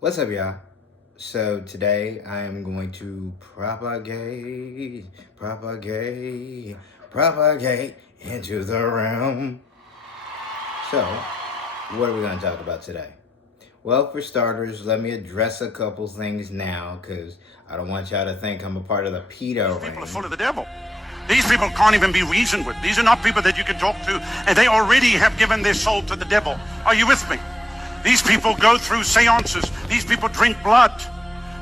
What's up, y'all? So today I am going to propagate into the realm. So, what are we going to talk about today? Well, for starters, let me address a couple things now, because I don't want y'all to think I'm a part of the pedo ring. People are full of the devil. These people can't even be reasoned with. These are not people that you can talk to, and they already have given their soul to the devil. Are you with me? These people go through seances. These people drink blood.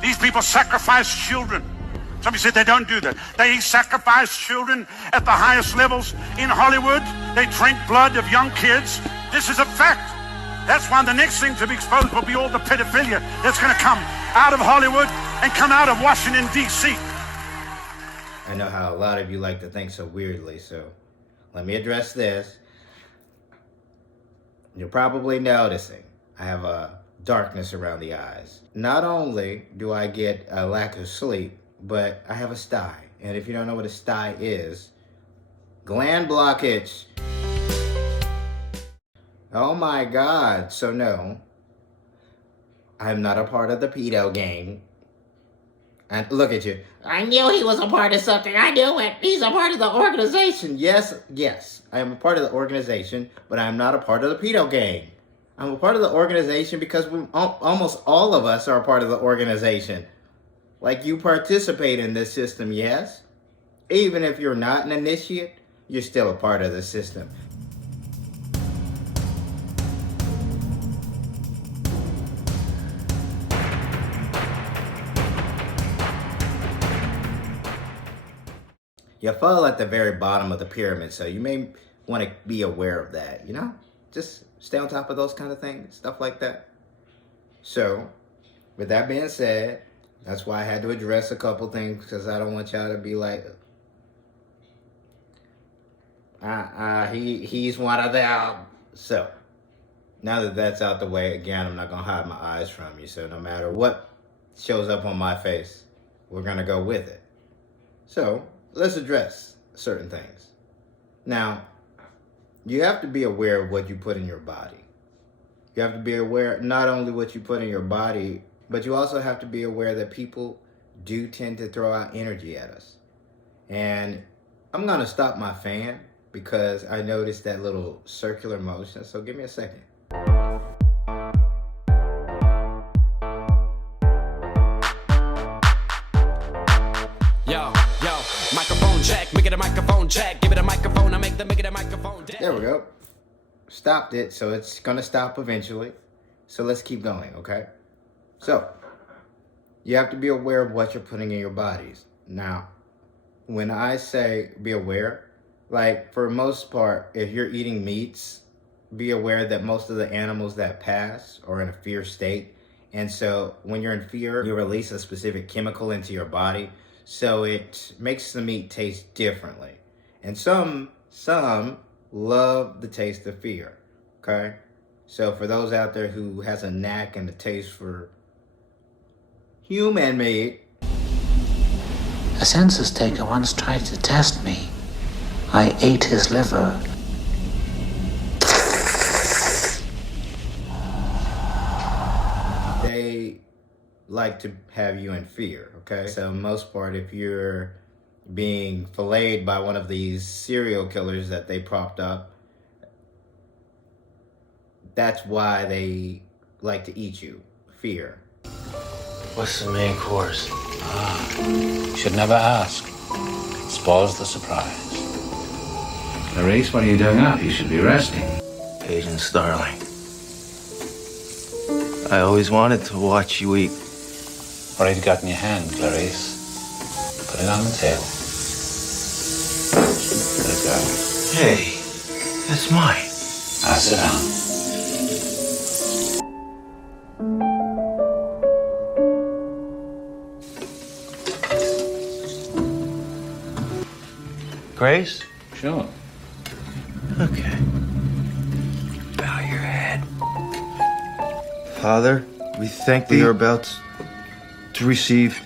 These people sacrifice children. Somebody said they don't do that. They sacrifice children at the highest levels in Hollywood. They drink blood of young kids. This is a fact. That's why the next thing to be exposed will be all the pedophilia that's going to come out of Hollywood and come out of Washington, D.C. I know how a lot of you like to think so weirdly, so let me address this. You're probably noticing I have a darkness around the eyes. Not only do I get a lack of sleep, but I have a sty. And if you don't know what a sty is, gland blockage. Oh my God. So no, I'm not a part of the pedo gang. And look at you. I knew he was a part of something. I knew it. He's a part of the organization. Yes, I am a part of the organization, but I am not a part of the pedo gang. I'm a part of the organization because almost all of us are a part of the organization. Like, you participate in this system, yes? Even if you're not an initiate, you're still a part of the system. You fall at the very bottom of the pyramid, so you may want to be aware of that, you know? Just stay on top of those kind of things, stuff like that. So, with that being said, that's why I had to address a couple things, because I don't want y'all to be like, he's one of them. So, now that that's out the way, again, I'm not going to hide my eyes from you, so no matter what shows up on my face, we're going to go with it. So, let's address certain things. Now, you have to be aware of what you put in your body. You have to be aware not only what you put in your body, but you also have to be aware that people do tend to throw out energy at us. And I'm going to stop my fan because I noticed that little circular motion. So give me a second. Microphone check, make it a microphone check. Give it a microphone, I make it a microphone. There we go. Stopped it, so it's gonna stop eventually. So let's keep going, okay? So, you have to be aware of what you're putting in your bodies. Now, when I say be aware, like, for most part, if you're eating meats, be aware that most of the animals that pass are in a fear state. And so when you're in fear, you release a specific chemical into your body. So it makes the meat taste differently. And some love the taste of fear, okay? So for those out there who has a knack and a taste for human meat. A census taker once tried to test me. I ate his liver. They like to have you in fear, okay? So most part, if you're being filleted by one of these serial killers that they propped up, that's why they like to eat you. Fear. What's the main course? Should never ask. Spoils the surprise. Clarice, what are you doing up? You should be resting. Agent Starling. I always wanted to watch you eat. What have you got in your hand, Clarice? Put it on the table. Let it go. Hey, that's mine. Now sit down. Grace? Sure. Okay. Bow your head. Father, we thank thee are about to receive.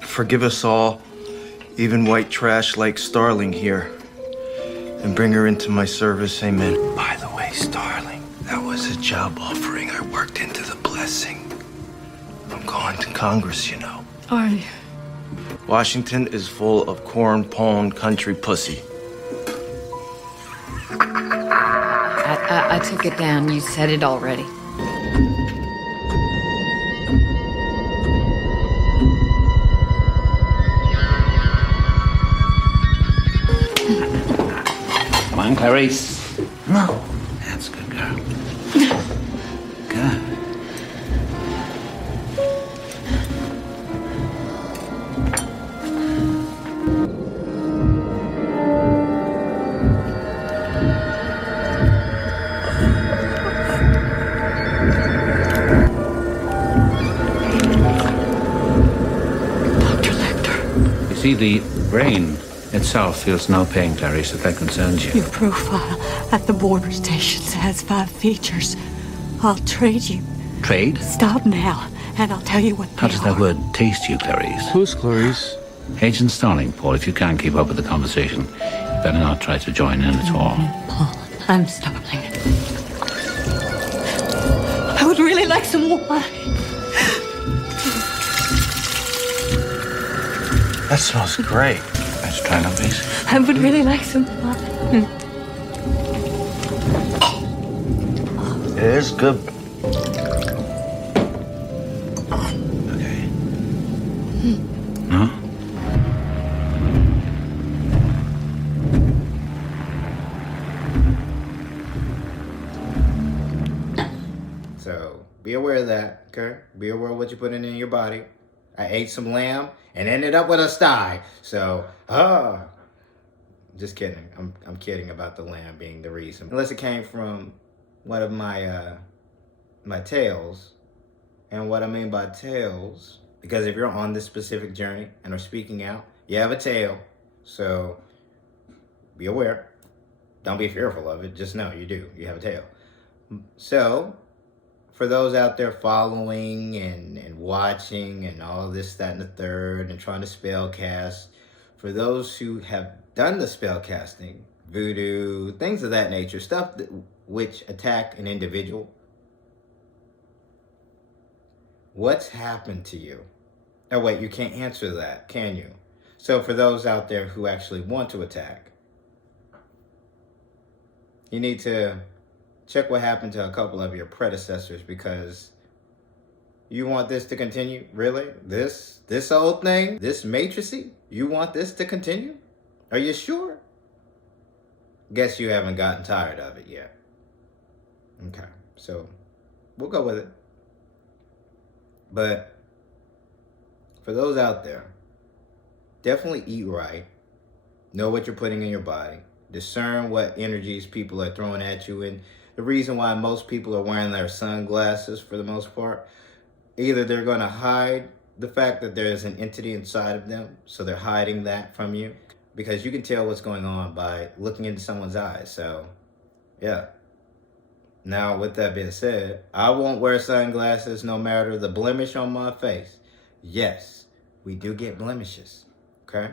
Forgive us all, even white trash like Starling here, and bring her into my service. Amen. By the way, Starling, that was a job offering I worked into the blessing. I'm going to Congress, you know. Are you? Washington is full of corn-pwned country pussy. I took it down. You said it already. Come on, Clarice. No. That's a good girl. Good. You see, the brain itself feels no pain, Clarice, if that concerns you. Your profile at the border stations has 5 features. I'll trade you. Trade? Stop now, and I'll tell you what How they does are. that word taste you, Clarice? Who's Clarice? Agent Starling, Paul, if you can't keep up with the conversation, you better not try to join in at all. Paul, I'm Starling. I would really like some wine. That smells great. Let's try now, please. I would really like some wine. It is good. Okay. No? So be aware of that, okay? Be aware of what you're putting in your body. I ate some lamb and ended up with a sty. So, just kidding. I'm kidding about the lamb being the reason. Unless it came from one of my my tails. And what I mean by tails, because if you're on this specific journey and are speaking out, you have a tail. So be aware. Don't be fearful of it. Just know you do. You have a tail. So for those out there following and watching and all this, that, and the third, and trying to spell cast, for those who have done the spell casting, voodoo, things of that nature, stuff which attack an individual, what's happened to you? Oh wait, you can't answer that, can you? So for those out there who actually want to attack, you need to check what happened to a couple of your predecessors, because you want this to continue? Really? This old thing? This matricy? You want this to continue? Are you sure? Guess you haven't gotten tired of it yet. Okay, so we'll go with it. But for those out there, definitely eat right. Know what you're putting in your body. Discern what energies people are throwing at you. And the reason why most people are wearing their sunglasses for the most part, either they're going to hide the fact that there's an entity inside of them, so they're hiding that from you, because you can tell what's going on by looking into someone's eyes. So, yeah. Now, with that being said, I won't wear sunglasses no matter the blemish on my face. Yes, we do get blemishes, okay?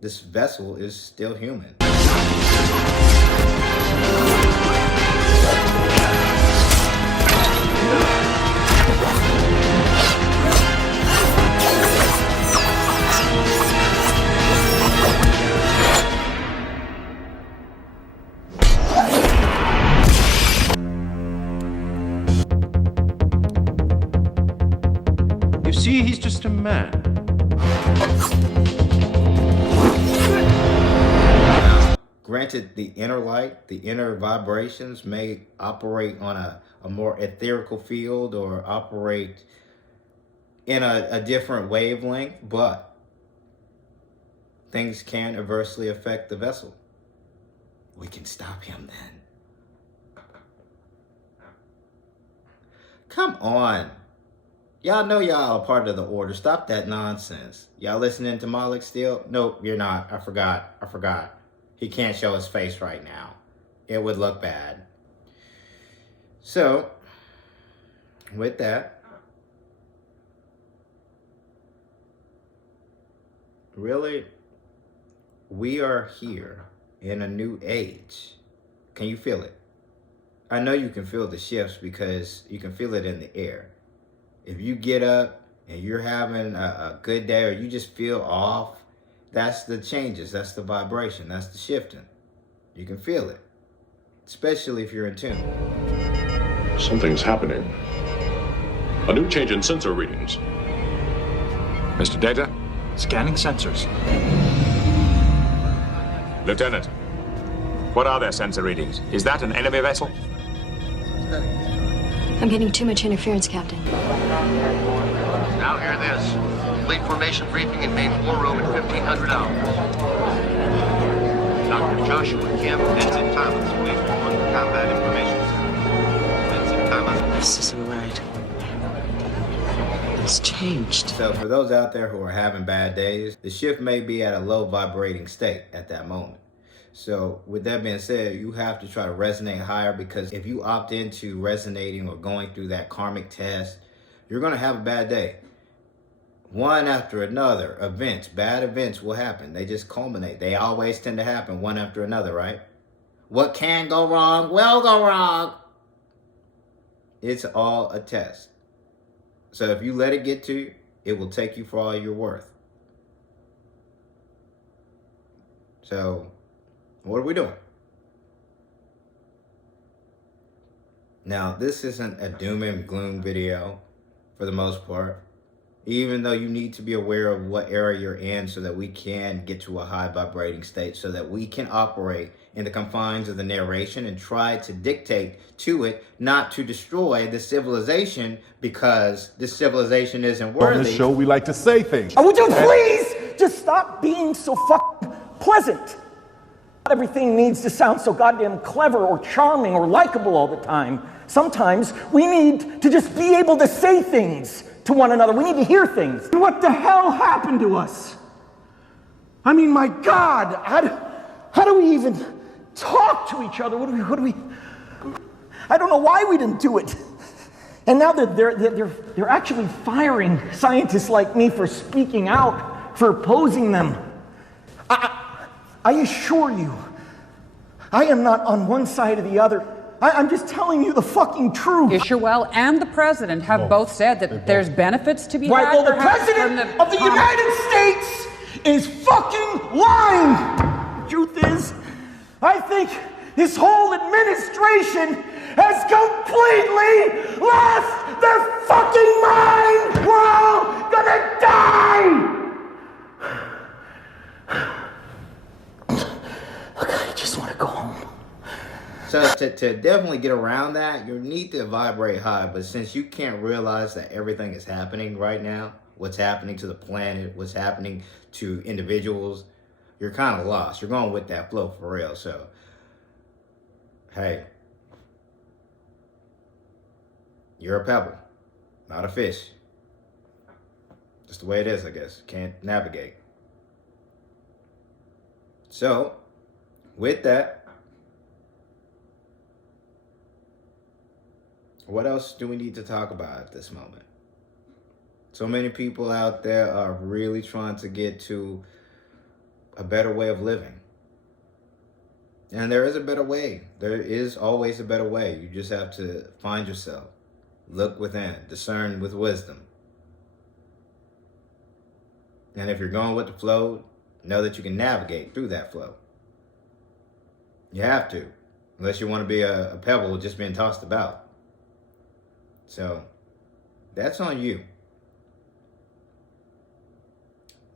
This vessel is still human. You see, he's just a man. Granted, the inner light, the inner vibrations may operate on a more etherical field or operate in a different wavelength, but things can adversely affect the vessel. We can stop him then. Come on. Y'all know y'all are part of the order. Stop that nonsense. Y'all listening to Malik still? Nope, you're not. I forgot. He can't show his face right now. It would look bad. So, with that, really, we are here in a new age. Can you feel it? I know you can feel the shifts because you can feel it in the air. If you get up and you're having a good day or you just feel off, that's the changes, that's the vibration, that's the shifting. You can feel it, especially if you're in tune. Something's happening. A new change in sensor readings. Mr. Data? Scanning sensors. Lieutenant, what are their sensor readings? Is that an enemy vessel? I'm getting too much interference, Captain. Now hear this. Fleet formation briefing in main war room at 1500 hours. Dr. Joshua Kim, Ensign Thomas, please report the combat information center. Ensign Thomas. This isn't right. It's changed. So for those out there who are having bad days, the shift may be at a low vibrating state at that moment. So with that being said, you have to try to resonate higher, because if you opt into resonating or going through that karmic test, you're going to have a bad day. One after another, bad events will happen. They just culminate. They always tend to happen one after another, right? What can go wrong will go wrong. It's all a test. So if you let it get to you, it will take you for all you're worth. So what are we doing? Now, this isn't a doom and gloom video for the most part, even though you need to be aware of what area you're in so that we can get to a high vibrating state, so that we can operate in the confines of the narration and try to dictate to it, not to destroy the civilization, because this civilization isn't worthy. On this show, we like to say things. Would you please just stop being so fucking pleasant? Not everything needs to sound so goddamn clever or charming or likable all the time. Sometimes we need to just be able to say things to one another. We need to hear things. What the hell happened to us? I mean, my God, how do we even talk to each other? What do we? I don't know why we didn't do it. And now they're actually firing scientists like me for speaking out, for opposing them. I assure you, I am not on one side or the other. I'm just telling you the fucking truth. Isherwell and the president have both said that there's benefits to be had. Right, well, the president of the United States is fucking lying. The truth is, I think this whole administration has completely lost their fucking mind. We're all gonna die. Look, I just want to go home. So to definitely get around that, you need to vibrate high. But since you can't realize that everything is happening right now, what's happening to the planet, what's happening to individuals, you're kind of lost. You're going with that flow for real. So, hey, you're a pebble, not a fish. Just the way it is, I guess. Can't navigate. So, with that, what else do we need to talk about at this moment? So many people out there are really trying to get to a better way of living. And there is a better way. There is always a better way. You just have to find yourself. Look within. Discern with wisdom. And if you're going with the flow, know that you can navigate through that flow. You have to. Unless you want to be a pebble just being tossed about. So, that's on you.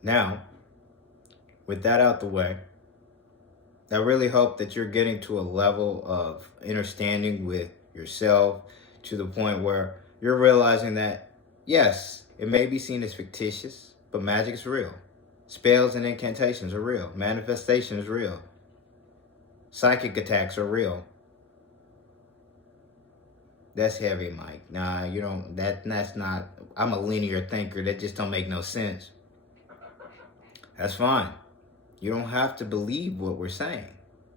Now, with that out the way, I really hope that you're getting to a level of understanding with yourself to the point where you're realizing that, yes, it may be seen as fictitious, but magic is real. Spells and incantations are real. Manifestation is real. Psychic attacks are real. That's heavy, Mike. Nah, you don't, that's not, I'm a linear thinker. That just don't make no sense. That's fine. You don't have to believe what we're saying.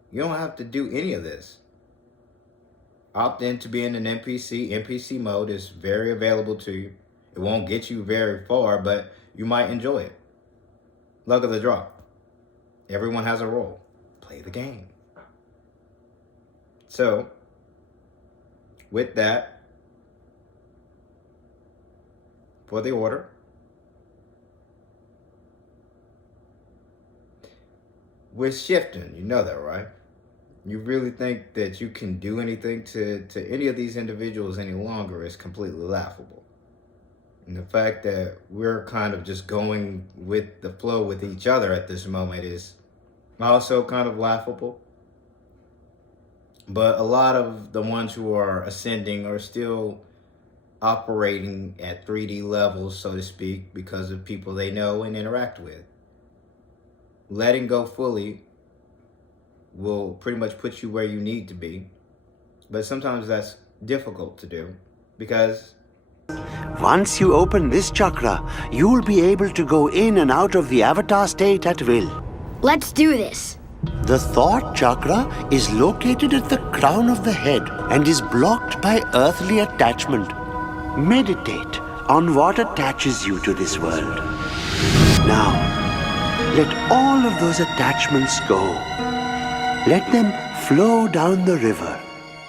You don't have to do any of this. Opt in to being an NPC. NPC mode is very available to you. It won't get you very far, but you might enjoy it. Luck of the draw. Everyone has a role. Play the game. So, with that, for the order. We're shifting, you know that, right? You really think that you can do anything to any of these individuals any longer is completely laughable. And the fact that we're kind of just going with the flow with each other at this moment is also kind of laughable. But a lot of the ones who are ascending are still operating at 3D levels, so to speak, because of people they know and interact with. Letting go fully will pretty much put you where you need to be. But sometimes that's difficult to do because once you open this chakra, you will be able to go in and out of the avatar state at will. Let's do this. The thought chakra is located at the crown of the head and is blocked by earthly attachment. Meditate on what attaches you to this world. Now, let all of those attachments go. Let them flow down the river,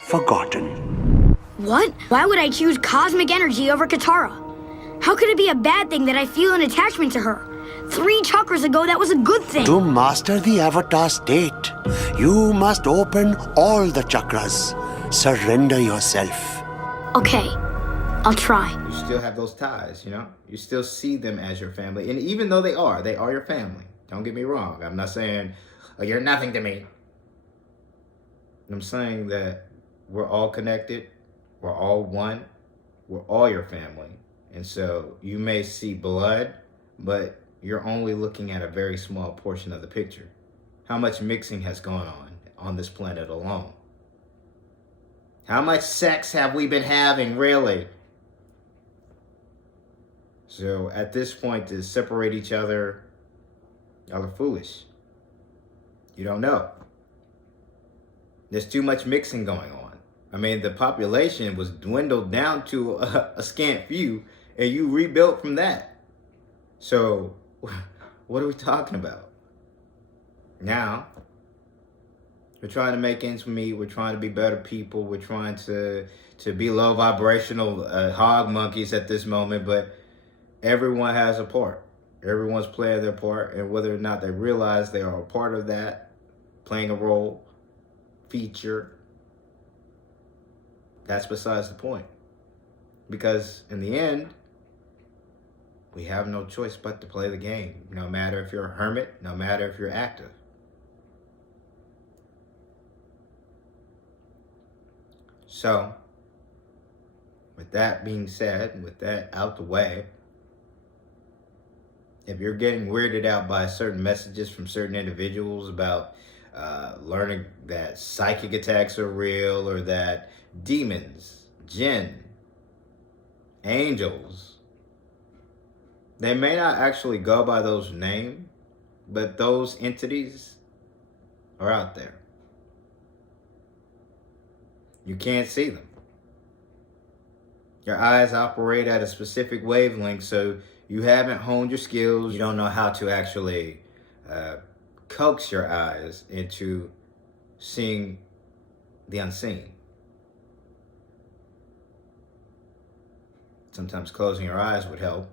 forgotten. What? Why would I choose cosmic energy over Katara? How could it be a bad thing that I feel an attachment to her? 3 chakras ago, that was a good thing. To master the avatar state, you must open all the chakras. Surrender yourself. Okay, I'll try. You still have those ties, you know? You still see them as your family. And even though they are your family. Don't get me wrong. I'm not saying, oh, you're nothing to me. I'm saying that we're all connected. We're all one. We're all your family. And so you may see blood, but you're only looking at a very small portion of the picture. How much mixing has gone on this planet alone? How much sex have we been having, really? So at this point, to separate each other, y'all are foolish. You don't know. There's too much mixing going on. I mean, the population was dwindled down to a scant few, and you rebuilt from that. So what are we talking about? Now, we're trying to make ends meet. We're trying to be better people. We're trying to be low vibrational hog monkeys at this moment, but everyone has a part. Everyone's playing their part, and whether or not they realize they are a part of that, playing a role, feature, that's besides the point. Because in the end, we have no choice but to play the game, no matter if you're a hermit, no matter if you're active. So, with that being said, with that out the way, if you're getting weirded out by certain messages from certain individuals about learning that psychic attacks are real, or that demons, jinn, angels, they may not actually go by those names, but those entities are out there. You can't see them. Your eyes operate at a specific wavelength, so you haven't honed your skills. You don't know how to actually coax your eyes into seeing the unseen. Sometimes closing your eyes would help,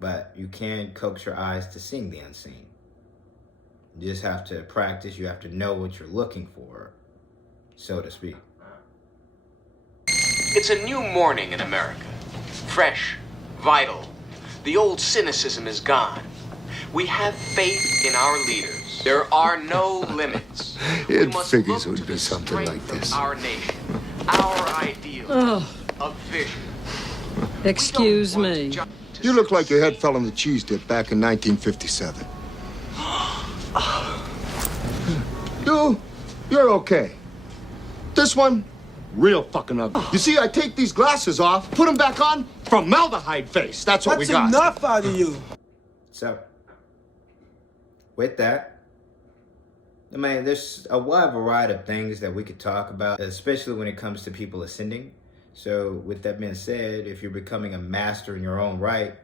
but you can coax your eyes to seeing the unseen. You just have to practice. You have to know what you're looking for, so to speak. It's a new morning in America. Fresh, vital. The old cynicism is gone. We have faith in our leaders. There are no limits. It figures it would be something like this. Our nation, our ideals, a vision. Excuse me. You look like your head fell on the cheese dip back in 1957. You're okay. This one, real fucking ugly. You see, I take these glasses off, put them back on, formaldehyde face. That's what we got. That's enough out of you. So, with that, I mean, there's a wide variety of things that we could talk about, especially when it comes to people ascending. So, with that being said, if you're becoming a master in your own right,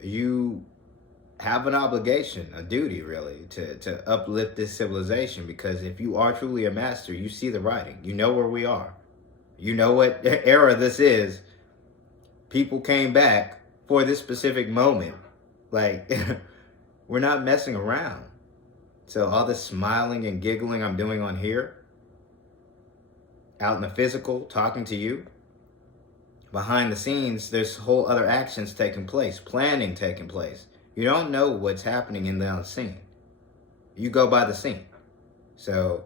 you have an obligation, a duty really, to uplift this civilization, because if you are truly a master, you see the writing. You know where we are. You know what era this is. people came back for this specific moment. Like, we're not messing around. So all this smiling and giggling I'm doing on here, out in the physical, talking to you, behind the scenes, there's whole other actions taking place, planning taking place. You don't know what's happening in the unseen. You go by the scene. So,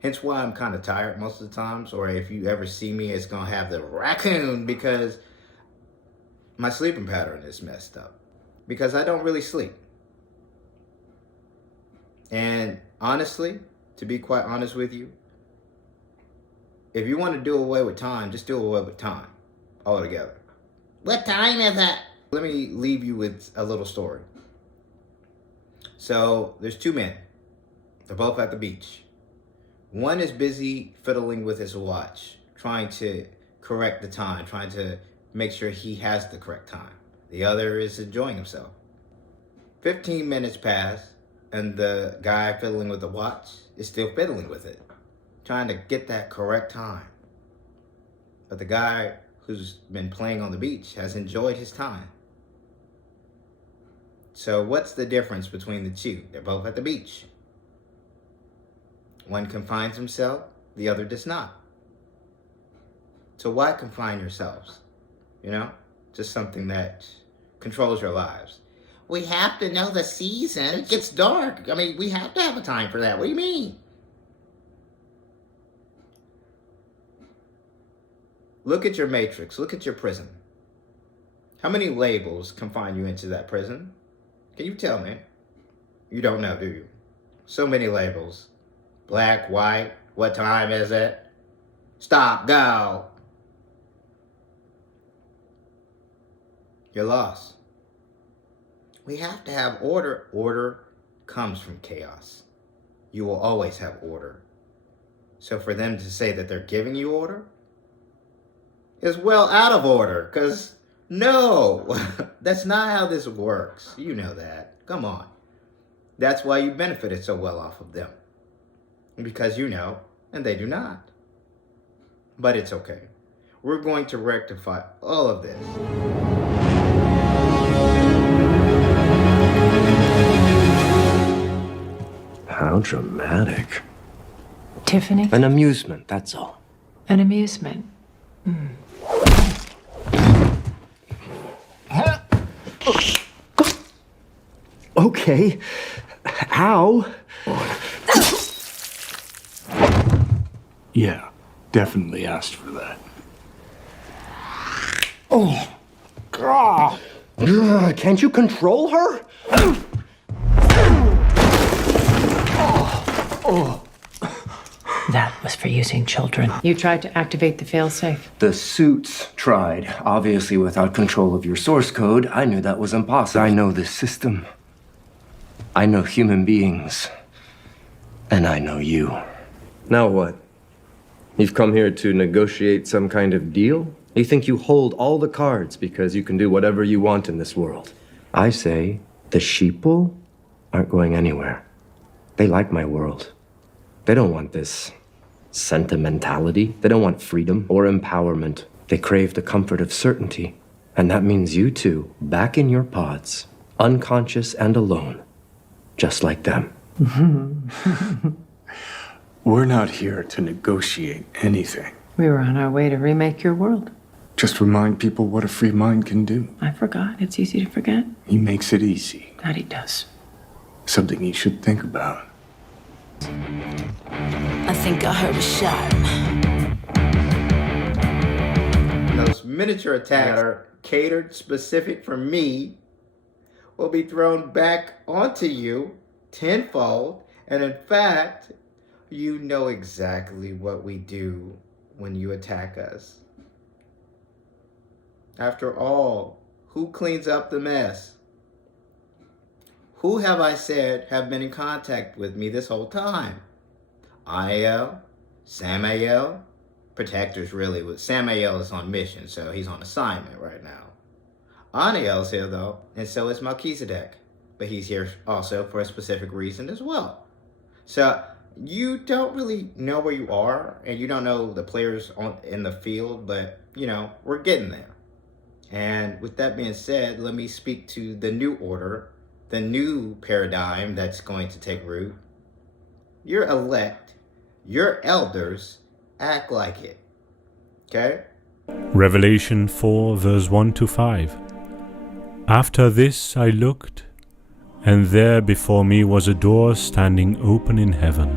hence why I'm kind of tired most of the times, or if you ever see me, it's going to have the raccoon, because my sleeping pattern is messed up. Because I don't really sleep. And honestly, to be quite honest with you, if you want to do away with time, just do away with time altogether. What time is it? Let me leave you with a little story. So there's two men. They're both at the beach. One is busy fiddling with his watch, trying to correct the time, trying to make sure he has the correct time. The other is enjoying himself. 15 minutes pass, and the guy fiddling with the watch is still fiddling with it, trying to get that correct time. But the guy who's been playing on the beach has enjoyed his time. So what's the difference between the two? They're both at the beach. One confines himself, the other does not. So why confine yourselves? You know, just something that controls your lives. We have to know the season. It gets dark. I mean, we have to have a time for that. What do you mean? Look at your matrix. Look at your prison. How many labels confine you into that prison? Can you tell me? You don't know, do you? So many labels. Black, white, what time is it? Stop, go. You're lost. We have to have order. Order comes from chaos. You will always have order. So for them to say that they're giving you order is well out of order, because no, that's not how this works. You know that. Come on. That's why you benefited so well off of them. Because you know, and they do not. But it's okay. We're going to rectify all of this. How dramatic. Tiffany? An amusement, that's all. An amusement. Okay. Ow. Yeah, definitely asked for that. Oh. God. Can't you control her? That was for using children. You tried to activate the failsafe. The suits tried, obviously without control of your source code. I knew that was impossible. I know this system. I know human beings. And I know you. Now what? You've come here to negotiate some kind of deal? You think you hold all the cards because you can do whatever you want in this world. I say the sheeple aren't going anywhere. They like my world. They don't want this sentimentality. They don't want freedom or empowerment. They crave the comfort of certainty. And that means you two, back in your pods, unconscious and alone, just like them. We're not here to negotiate anything. We were on our way to remake your world. Just remind people what a free mind can do. I forgot. It's easy to forget. He makes it easy. That he does. Something you should think about. I think I heard a shot. Those miniature attacks that are catered specific for me will be thrown back onto you tenfold. And in fact, you know exactly what we do when you attack us. After all, who cleans up the mess? Who have I said have been in contact with me this whole time? Aniel, Samael, protectors really. Samael is on mission, so he's on assignment right now. Aniel's here though, and so is Melchizedek. But he's here also for a specific reason as well. So you don't really know where you are, and you don't know the players in the field, but, you know, we're getting there. And with that being said, let me speak to the new order, the new paradigm that's going to take root. Your elect, your elders, act like it. Okay? Revelation 4, verse 1-5. After this I looked, and there before me was a door standing open in heaven.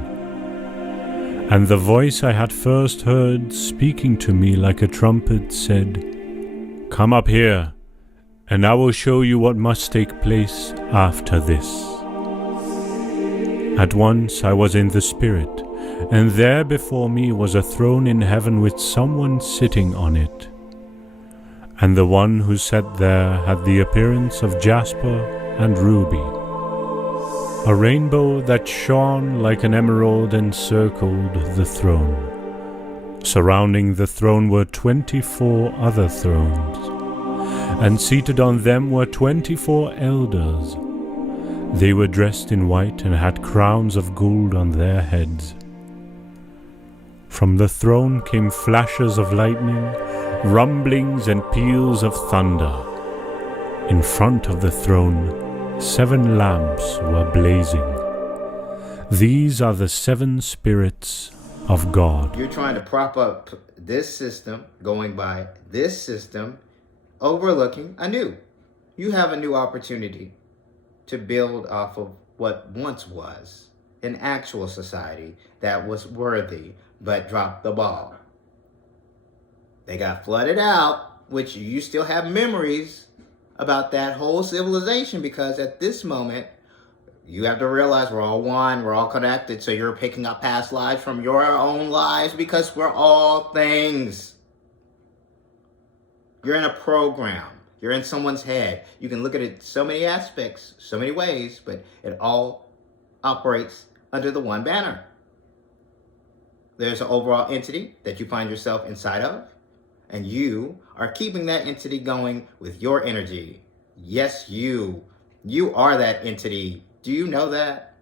And the voice I had first heard speaking to me like a trumpet said, "Come up here, and I will show you what must take place after this." At once I was in the Spirit, and there before me was a throne in heaven with someone sitting on it. And the one who sat there had the appearance of jasper and ruby. A rainbow that shone like an emerald encircled the throne. Surrounding the throne were 24 other thrones, and seated on them were 24 elders. They were dressed in white and had crowns of gold on their heads. From the throne came flashes of lightning, rumblings and peals of thunder. In front of the throne, 7 lamps were blazing. These are the 7 spirits of God. You're trying to prop up this system, going by this system, overlooking a new. You have a new opportunity to build off of what once was an actual society that was worthy but dropped the ball. They got flooded out, which you still have memories about that whole civilization, because at this moment, you have to realize we're all one, we're all connected, so you're picking up past lives from your own lives because we're all things. You're in a program. You're in someone's head. You can look at it so many aspects, so many ways, but it all operates under the one banner. There's an overall entity that you find yourself inside of, and you are keeping that entity going with your energy. Yes, you are that entity. Do you know that?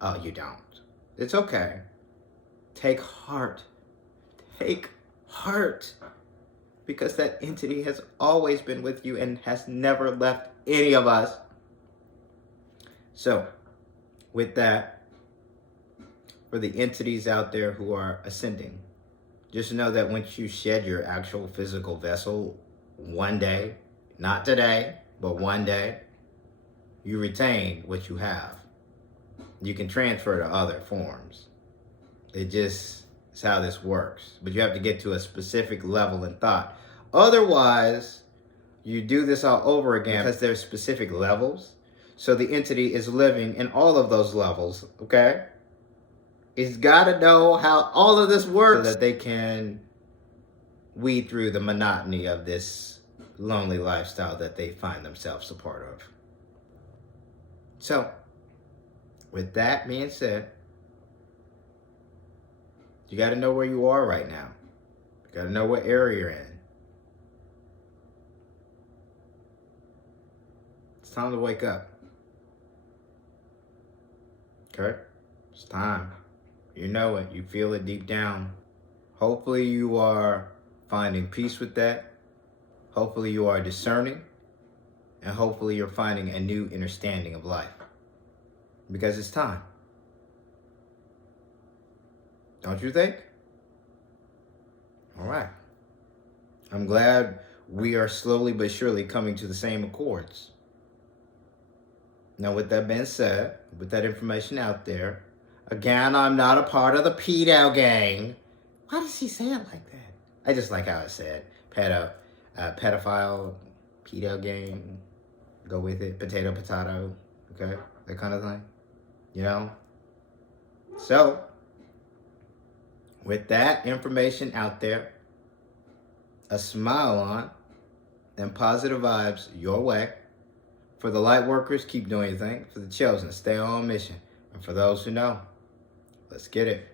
Oh, you don't. It's okay. Take heart. Take heart. Because that entity has always been with you and has never left any of us. So, with that, for the entities out there who are ascending, just know that once you shed your actual physical vessel one day, not today, but one day, you retain what you have. You can transfer to other forms. It just is how this works. But you have to get to a specific level in thought. Otherwise, you do this all over again because there's specific levels. So the entity is living in all of those levels, okay? It's got to know how all of this works so that they can weed through the monotony of this lonely lifestyle that they find themselves a part of. So, with that being said, you got to know where you are right now. You got to know what area you're in. It's time to wake up. Okay? It's time. You know it. You feel it deep down. Hopefully you are finding peace with that. Hopefully you are discerning. And hopefully you're finding a new understanding of life. Because it's time. Don't you think? All right. I'm glad we are slowly but surely coming to the same accords. Now, with that being said, with that information out there, again, I'm not a part of the pedo gang. Why does he say it like that? I just like how it said. Pedophile, pedo gang, go with it, potato, okay? That kind of thing, you know? So, with that information out there, a smile on, and positive vibes your way. For the light workers, keep doing your thing. For the chosen, stay on mission. And for those who know, let's get it.